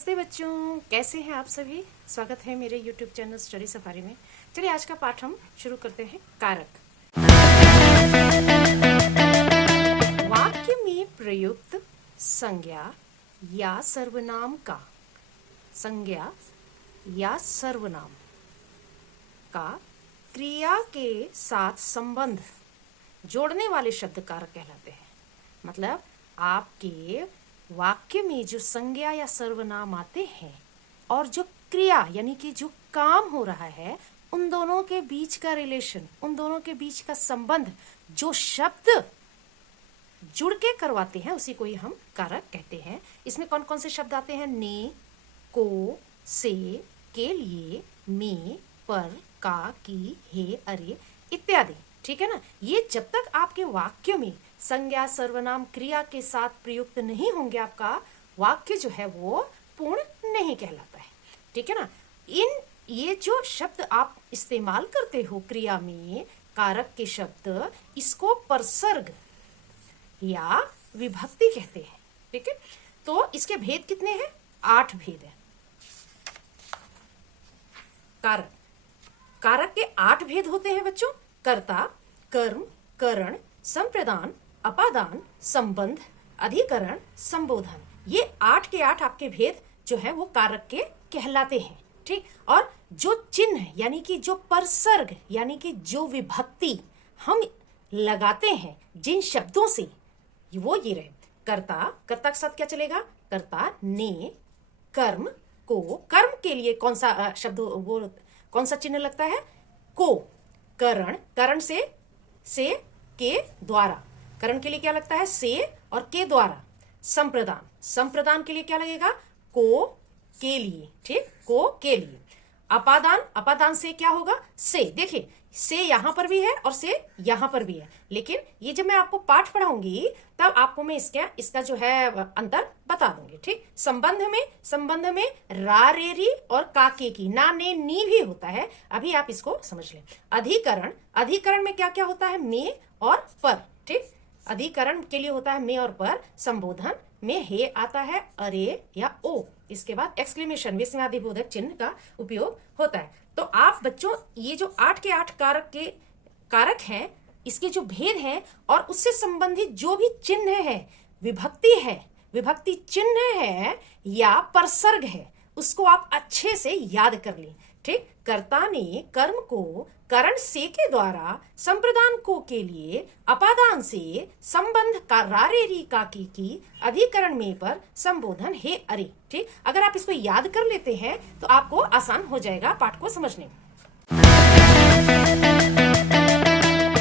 नमस्ते बच्चों, कैसे हैं आप सभी। स्वागत है मेरे YouTube चैनल स्टडी सफारी में। चलिए आज का पाठ हम शुरू करते हैं। कारक। वाक्य में प्रयुक्त संज्ञा या सर्वनाम का क्रिया के साथ संबंध जोड़ने वाले शब्द कारक कहलाते हैं। मतलब आपके वाक्य में जो संज्ञा या सर्वनाम आते हैं और जो क्रिया यानी कि जो काम हो रहा है, उन दोनों के बीच का रिलेशन, उन दोनों के बीच का संबंध जो शब्द जुड़ के करवाते हैं, उसी को ही हम कारक कहते हैं। इसमें कौन कौन से शब्द आते हैं? ने, को, से, के लिए, में, पर, का, की, हे, अरे इत्यादि। ठीक है ना। ये जब तक आपके वाक्य में संज्ञा सर्वनाम क्रिया के साथ प्रयुक्त नहीं होंगे, आपका वाक्य जो है वो पूर्ण नहीं कहलाता है। ठीक है ना। ये जो शब्द आप इस्तेमाल करते हो क्रिया में, कारक के शब्द, इसको परसर्ग या विभक्ति कहते हैं। ठीक है। तो इसके भेद कितने हैं? 8 भेद हैं। कारक के 8 भेद होते हैं बच्चों। कर्ता, कर्म, करण, संप्रदान, अपादान, संबंध, अधिकरण, संबोधन। ये 8 के 8 आपके भेद जो है वो कारक के कहलाते हैं। ठीक। और जो चिन्ह यानी कि जो परसर्ग यानी कि जो विभक्ति हम लगाते हैं जिन शब्दों से, वो ये रहे। कर्ता के साथ क्या चलेगा? कर्ता, ने, कर्म, को, कर्म के लिए कौन सा शब्द, वो कौन सा चिन्ह लगता है? को। करण से के द्वारा, करण के लिए क्या लगता है? से और के द्वारा। संप्रदान के लिए क्या लगेगा? को, के लिए। ठीक, को, के लिए। अपादान से क्या होगा? से। देखिए, से यहां पर भी है और से यहां पर भी है, लेकिन ये जब मैं आपको पाठ पढ़ाऊंगी तब आपको मैं इसका जो है अंतर बता दूंगी। ठीक। संबंध में रा, रे, री और काके की, ना, ने, नी भी होता है। अभी आप इसको समझ लें। अधिकरण में क्या क्या होता है? में और पर। ठीक। अधिकरण के लिए होता है में और पर। संबोधन में हे आता है, अरे या ओ, इसके बाद एक्सक्लेमेशन विस्मयादिबोधक चिन्ह का उपयोग होता है। तो आप बच्चों ये जो 8 के 8 कारक हैं, इसके जो भेद हैं और उससे संबंधित जो भी चिन्ह है, विभक्ति चिन्ह है या परसर्ग है, उसको आप अच्छे से याद कर लें। ठीक। कर्ता ने कर्म को करण से के द्वारा, संप्रदान को के लिए, अपादान से, संबंध का रा, रे, री, का, की, अधिकरण में पर, संबोधन हे, अरे। ठीक। अगर आप इसको याद कर लेते हैं तो आपको आसान हो जाएगा पाठ को समझने में।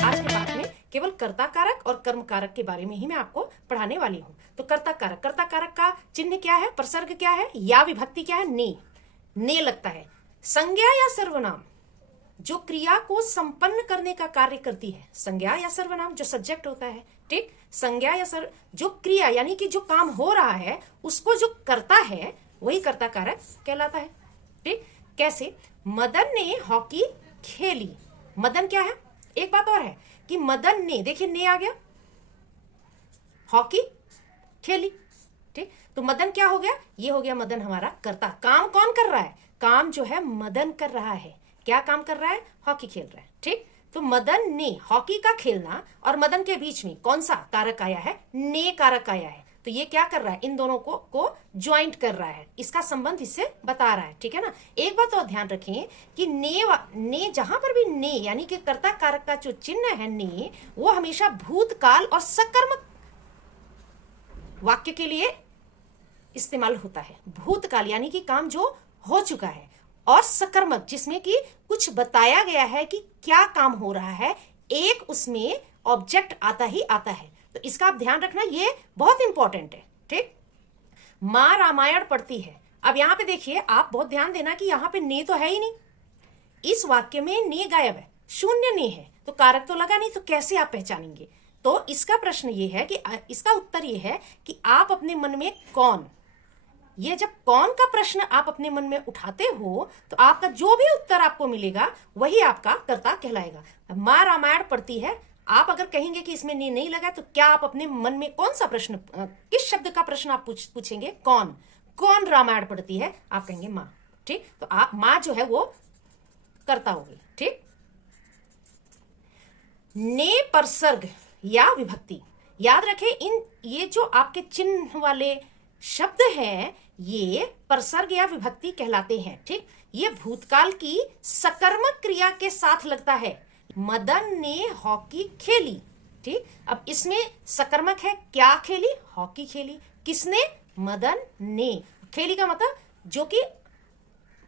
आज के पाठ में केवल कर्ता कारक और कर्म कारक के बारे में ही मैं आपको पढ़ाने वाली हूँ। तो कर्ता कारक का चिन्ह क्या है? परसर्ग क्या है? या विभक्ति क्या है? ने लगता है। संज्ञा या सर्वनाम जो क्रिया को संपन्न करने का कार्य करती है, संज्ञा या सर्वनाम जो सब्जेक्ट होता है। ठीक। संज्ञा या जो क्रिया यानी कि जो काम हो रहा है उसको जो करता है, वही कर्ता कारक कहलाता है। ठीक। कैसे? मदन ने हॉकी खेली। मदन क्या है? एक बात और है कि मदन ने, देखिए ने आ गया, हॉकी खेली। ठीक। तो मदन क्या हो गया? ये हो गया मदन हमारा कर्ता। काम कौन कर रहा है? काम जो है मदन कर रहा है। क्या काम कर रहा है? हॉकी खेल रहा है। ठीक। तो मदन ने हॉकी का खेलना और मदन के बीच में कौन सा कारक आया है? ने कारक आया है। तो ये क्या कर रहा है? इन दोनों को ज्वाइंट कर रहा है, इसका संबंध इससे बता रहा है। ठीक है ना। एक बात और ध्यान रखें कि ने जहां पर भी ने यानी कि कर्ता कारक का जो चिन्ह है ने, वो हमेशा भूतकाल और सकर्मक वाक्य के लिए इस्तेमाल होता है। भूतकाल यानी कि काम जो हो चुका है, और सकर्मक जिसमें कि कुछ बताया गया है कि क्या काम हो रहा है, एक उसमें ऑब्जेक्ट आता ही आता है। तो इसका आप ध्यान रखना, ये बहुत इंपॉर्टेंट है। ठीक। मां रामायण पढ़ती है। अब यहां पे देखिए, आप बहुत ध्यान देना कि यहां पे ने तो है ही नहीं, इस वाक्य में ने गायब है, शून्य ने है, तो कारक तो लगा नहीं, तो कैसे आप पहचानेंगे? तो इसका प्रश्न ये है कि इसका उत्तर ये है कि आप अपने मन में कौन, ये जब कौन का प्रश्न आप अपने मन में उठाते हो तो आपका जो भी उत्तर आपको मिलेगा वही आपका कर्ता कहलाएगा। मां रामायण पढ़ती है, आप अगर कहेंगे कि इसमें नहीं लगा, तो क्या आप अपने मन में कौन सा प्रश्न, किस शब्द का प्रश्न आप पूछेंगे? कौन कौन रामायण पढ़ती है? आप कहेंगे माँ। ठीक, तो आप माँ जो है वो कर्ता होगी। ठीक, ने परसर्ग या विभक्ति, याद रखें इन ये जो आपके चिन्ह वाले शब्द हैं ये परसर्ग या विभक्ति कहलाते हैं। ठीक, ये भूतकाल की सकर्मक क्रिया के साथ लगता है। मदन ने हॉकी खेली। ठीक, अब इसमें सकर्मक है, क्या खेली? हॉकी खेली। किसने? मदन ने। खेली का मतलब जो कि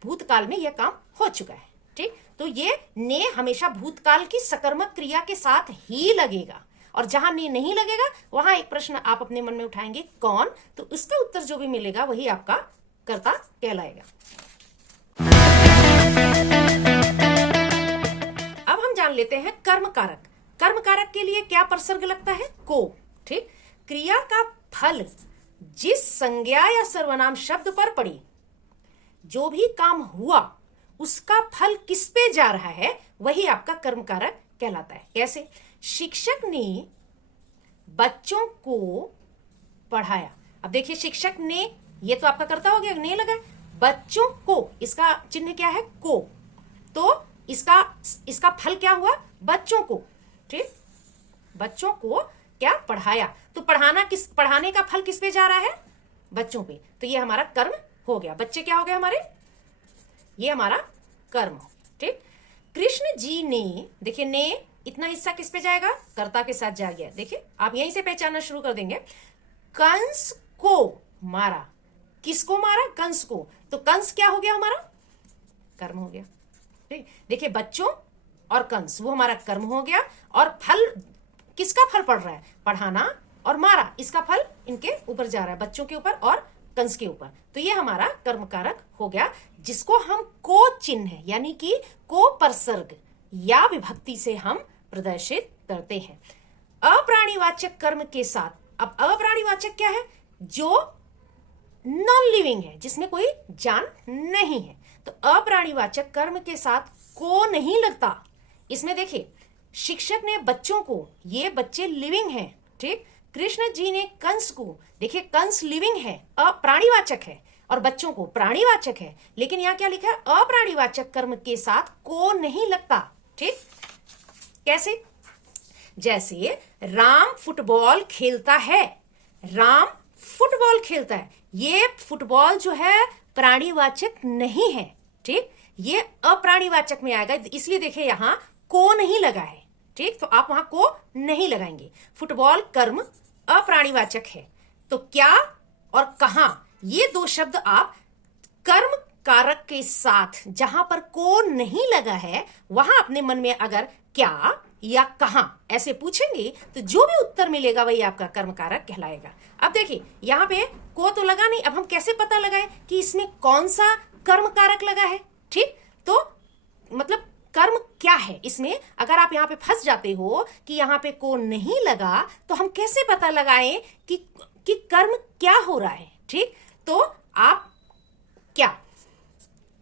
भूतकाल में यह काम हो चुका है। ठीक, तो ये ने हमेशा भूतकाल की सकर्मक क्रिया के साथ ही लगेगा, और जहां ने नहीं लगेगा वहां एक प्रश्न आप अपने मन में उठाएंगे, कौन? तो उसका उत्तर जो भी मिलेगा वही आपका कर्ता कहलाएगा। अब हम जान लेते हैं कर्म कारक। कर्म कारक के लिए क्या परसर्ग लगता है? को। ठीक, क्रिया का फल जिस संज्ञा या सर्वनाम शब्द पर पड़ी, जो भी काम हुआ उसका फल किस पे जा रहा है वही आपका कर्म कारक कहलाता है। कैसे? शिक्षक ने बच्चों को पढ़ाया। अब देखिए शिक्षक ने, ये तो आपका कर्ता हो गया, ने लगा। बच्चों को, इसका चिन्ह क्या है? को। तो इसका फल क्या हुआ? बच्चों को। ठीक, बच्चों को क्या पढ़ाया, तो पढ़ाने का फल किस पे जा रहा है? बच्चों पे। तो ये हमारा कर्म हो गया। बच्चे क्या हो गए हमारे? ये हमारा कर्म। ठीक, कृष्ण जी ने, देखिए ने इतना हिस्सा किस पे जाएगा? कर्ता के साथ जा गया। देखिए आप यहीं से पहचानना शुरू कर देंगे। कंस को मारा। किसको मारा? कंस को। तो कंस क्या हो गया हमारा? कर्म हो गया। ठीक, देखिए बच्चों और कंस वो हमारा कर्म हो गया, और फल किसका फल पड़ रहा है? पढ़ाना और मारा, इसका फल इनके ऊपर जा रहा है, बच्चों के ऊपर और कंस के ऊपर। तो ये हमारा कर्म कारक हो गया, जिसको हम को चिन्ह यानी कि को परसर्ग या विभक्ति से हम प्रदर्शित करते हैं। अप्राणीवाचक कर्म के साथ, अब अप्राणीवाचक क्या है? जो नॉन लिविंग है, जिसमें कोई जान नहीं है। तो अप्राणीवाचक कर्म के साथ को नहीं लगता। इसमें देखिए शिक्षक ने बच्चों को, ये बच्चे लिविंग हैं। ठीक, कृष्ण जी ने कंस को, देखिए कंस लिविंग है, अप्राणीवाचक है, और बच्चों को प्राणीवाचक है, लेकिन यहाँ क्या लिखा है? अप्राणीवाचक कर्म के साथ को नहीं लगता। ठीक, कैसे? जैसे राम फुटबॉल खेलता है। राम फुटबॉल खेलता है, ये फुटबॉल जो है प्राणीवाचक नहीं है। ठीक, ये अप्राणीवाचक में आएगा, इसलिए देखिए यहां को नहीं लगा है। ठीक, तो आप वहां को नहीं लगाएंगे। फुटबॉल कर्म अप्राणीवाचक है, तो क्या और कहां, ये दो शब्द आप कर्म कारक के साथ जहां पर को नहीं लगा है वहां अपने मन में अगर क्या या कहां ऐसे पूछेंगे तो जो भी उत्तर मिलेगा वही आपका कर्म कारक कहलाएगा। अब देखिए यहाँ पे को तो लगा नहीं, अब हम कैसे पता लगाएं कि इसमें कौन सा कर्म कारक लगा है? ठीक, तो मतलब कर्म क्या है इसमें, अगर आप यहाँ पे फंस जाते हो कि यहाँ पे को नहीं लगा तो हम कैसे पता लगाएं कि कर्म क्या हो रहा है? ठीक, तो आप क्या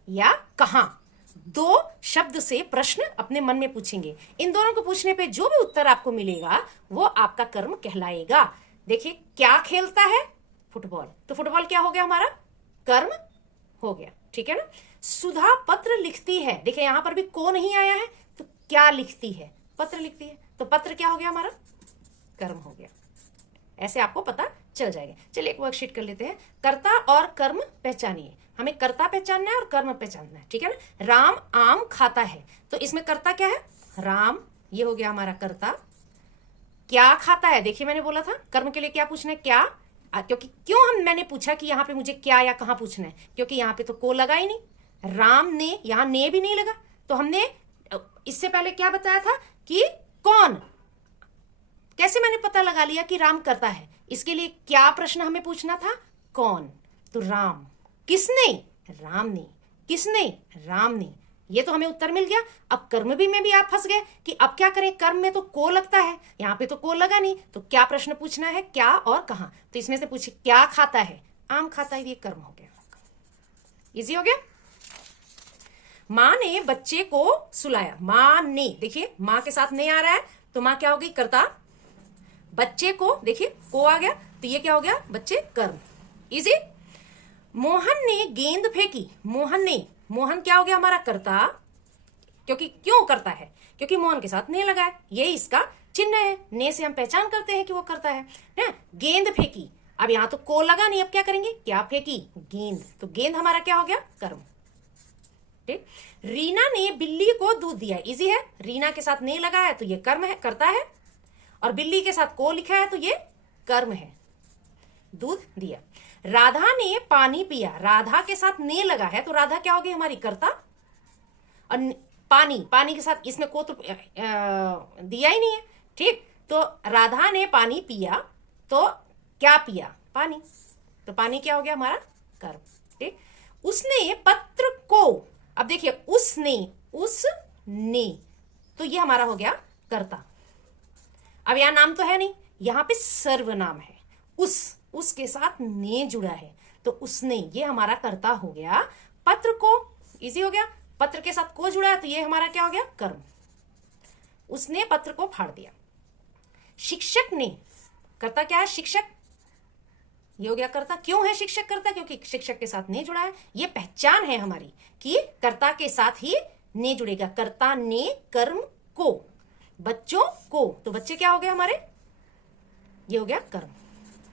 या कहां दो शब्द से प्रश्न अपने मन में पूछेंगे। इन दोनों को पूछने पे जो भी उत्तर आपको मिलेगा वो आपका कर्म कहलाएगा। देखिए क्या खेलता है? फुटबॉल, तो फुटबॉल क्या हो गया हमारा? कर्म हो गया। ठीक है ना। सुधा पत्र लिखती है, देखिए यहां पर भी को नहीं आया है, तो क्या लिखती है? पत्र लिखती है, तो पत्र क्या हो गया हमारा? कर्म हो गया। ऐसे आपको पता चल जाएगा। चलिए एक वर्कशीट कर लेते हैं। कर्ता और कर्म पहचानिए। हमें कर्ता पहचानना है और कर्म पहचानना है। ठीक है ना। राम आम खाता है, तो इसमें कर्ता क्या है? राम, ये हो गया हमारा कर्ता। क्या खाता है? देखिए मैंने बोला था कर्म के लिए क्या पूछना है? क्या। क्योंकि मैंने पूछा कि यहाँ पे मुझे क्या या कहाँ पूछना है, क्योंकि यहाँ पे तो को लगा ही नहीं। राम ने, यहाँ ने भी नहीं लगा, तो हमने इससे पहले क्या बताया था कि कौन, कैसे मैंने पता लगा लिया कि राम करता है? इसके लिए क्या प्रश्न हमें पूछना था? कौन, तो राम। किसने? राम ने। किसने? राम ने। ये तो हमें उत्तर मिल गया। अब कर्म भी में भी आप फंस गए कि अब क्या करें, कर्म में तो को लगता है, यहाँ पे तो को लगा नहीं, तो क्या प्रश्न पूछना है? क्या और कहां। तो इसमें से पूछे क्या खाता है? आम खाता है, ये कर्म हो गया। इजी हो गया। माँ ने बच्चे को सुलाया। माँ ने, देखिए माँ के साथ नहीं आ रहा है तो माँ क्या हो गई? कर्ता। बच्चे को, देखिए को आ गया, तो ये क्या हो गया? बच्चे कर्म। इजी। मोहन ने गेंद फेंकी। मोहन क्या हो गया हमारा कर्ता, क्योंकि क्यों करता है, क्योंकि मोहन के साथ ने लगा है, यही इसका चिन्ह है। ने से हम पहचान करते हैं कि वो करता है ना। गेंद फेंकी, अब यहां तो को लगा नहीं, अब क्या करेंगे, क्या फेंकी, गेंद, तो गेंद हमारा क्या हो गया, कर्म। ठीक। रीना ने बिल्ली को दूध दिया, इजी है, रीना के साथ ने लगा है तो ये कर्म है, करता है, और बिल्ली के साथ को लिखा है तो ये कर्म है, दूध दिया। राधा ने पानी पिया, राधा के साथ ने लगा है तो राधा क्या होगी हमारी, कर्ता, और पानी के साथ इसमें को तो दिया ही नहीं है। ठीक, तो राधा ने पानी पिया तो क्या पिया, पानी, तो पानी क्या हो गया हमारा, कर्म। ठीक। उसने पत्र को, अब देखिए उसने तो ये हमारा हो गया कर्ता। अब यहां नाम तो है नहीं, यहां पे सर्वनाम है, उसके साथ ने जुड़ा है तो उसने, ये हमारा कर्ता हो गया। पत्र को, इजी हो गया, पत्र के साथ को जुड़ा है तो ये हमारा क्या हो गया, कर्म। उसने पत्र को फाड़ दिया। शिक्षक ने, कर्ता क्या है, शिक्षक, ये हो गया कर्ता। क्यों है शिक्षक कर्ता, क्योंकि शिक्षक के साथ ने जुड़ा है, ये पहचान है हमारी कि कर्ता के साथ ही ने जुड़ेगा। कर्ता ने कर्म को, बच्चों को, तो बच्चे क्या हो गए हमारे, ये हो गया कर्म,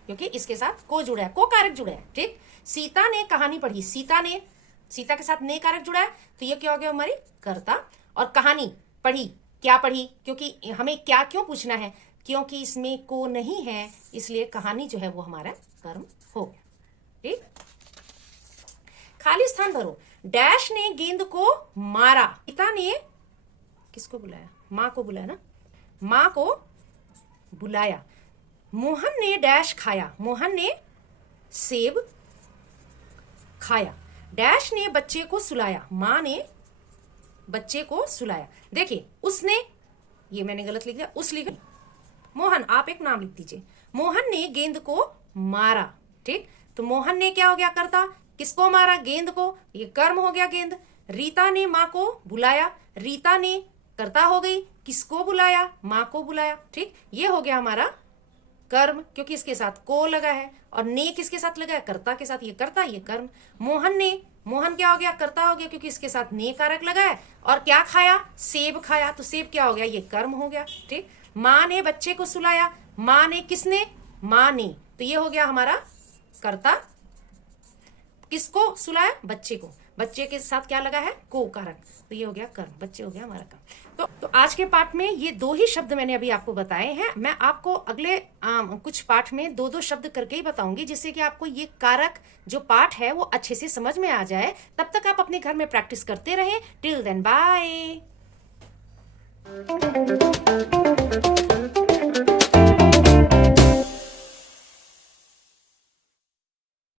क्योंकि इसके साथ को जुड़ा है, को कारक जुड़ा है। ठीक। सीता ने कहानी पढ़ी, सीता के साथ ने कारक जुड़ा है तो ये क्या हो गया हमारी, कर्ता। और कहानी पढ़ी, क्या पढ़ी, क्योंकि हमें क्या क्यों पूछना है, क्योंकि इसमें को नहीं है, इसलिए कहानी जो है वो हमारा कर्म हो गया। ठीक। खाली स्थान भरो। डैश ने गेंद को मारा, पिता ने किसको बुलाया, मां को बुलाया ना, मां को बुलाया। मोहन ने डैश खाया, मोहन ने सेब खाया। डैश ने बच्चे को सुलाया, मां ने बच्चे को सुलाया। देखिए उसने, ये मैंने गलत लिख दिया, उस लिखा, मोहन, आप एक नाम लिख दीजिए। मोहन ने गेंद को मारा। ठीक, तो मोहन ने क्या हो गया, करता, किसको मारा, गेंद को, ये कर्म हो गया गेंद। रीता ने मां को बुलाया, रीता ने कर्ता हो गई, किसको बुलाया, मां को बुलाया। ठीक, ये हो गया हमारा कर्म, क्योंकि इसके साथ को लगा है, और ने किसके साथ लगा है, कर्ता के साथ, ये कर्ता, ये कर्म। मोहन क्या हो गया, कर्ता हो गया, क्योंकि इसके साथ ने कारक लगा है, और क्या खाया, सेब खाया, तो सेब क्या हो गया, ये कर्म हो गया। ठीक। मां ने बच्चे को सुलाया, मां ने, किसने, मां ने, तो ये हो गया हमारा कर्ता। किसको सुलाया, बच्चे को, बच्चे के साथ क्या लगा है, को कारक, तो ये हो गया कर्म, बच्चे हो गया हमारा कर्म। तो आज के पाठ में ये दो ही शब्द मैंने अभी आपको बताए हैं। मैं आपको अगले कुछ पाठ में दो दो शब्द करके ही बताऊंगी, जिससे कि आपको ये कारक जो पाठ है वो अच्छे से समझ में आ जाए। तब तक आप अपने घर में प्रैक्टिस करते रहें। Till then bye.